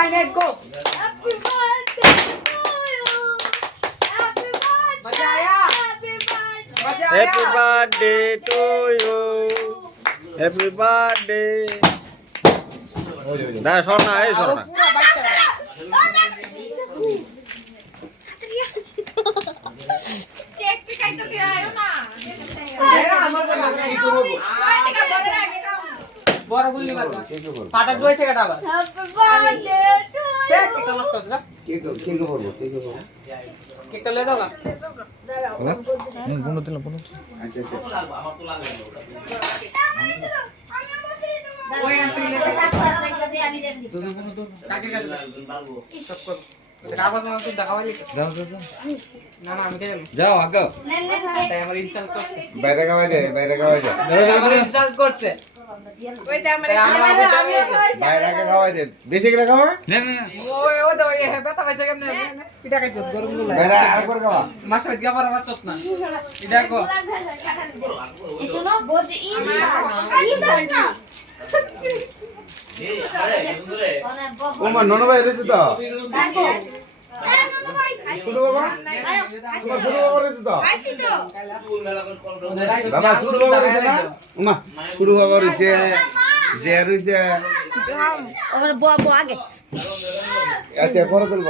9 8 go. Happy birthday to you. Happy birthday. मजा आया? Happy birthday. मजा Happy आया? birthday to you. Happy birthday. না সর না এই সর आओ না पूरा बच्चा केक भी खाई तो दिया है ना मेरा हमर को लग रहा है पार्टी का बर्थडे आगे का বড় গুলি মারবা ফাটাক দইছে কাটাবা हैप्पी बर्थडे टू কে কেকটা নষ্ট হচ্ছে কে কেকটা লে দাও না কোনো দিন কোনো ওই আন্টি লে কাকে কাকে সব কর কাগজ মাগজ তো দেখাওয়া লিখে না না আমি দেব যাও আগে তাই আমার ইনস্টল করছে বাইরে খাওয়াই দে আমার ইনস্টল করছে ওই দে আমার বাইরে আগে খাওয়াই দে বেশি করে খাওয়া না না ওই ও তো এই বেটা পাইছে কেমনে পিটা খাইছো গরম গুলা বাইরে আরেকবার খাওয়া মাছ হইত গা পড়া চত না এটা কো सुनो बहुत ও মা নন ভাই রয়েছে তো শুরু বাবা শুরু বাবা রয়েছে তো বাবা শুরু বাবা রয়েছে না মা শুরু বাবা রয়েছে যে রয়েছে और बो आगे আচ্ছা করে দেব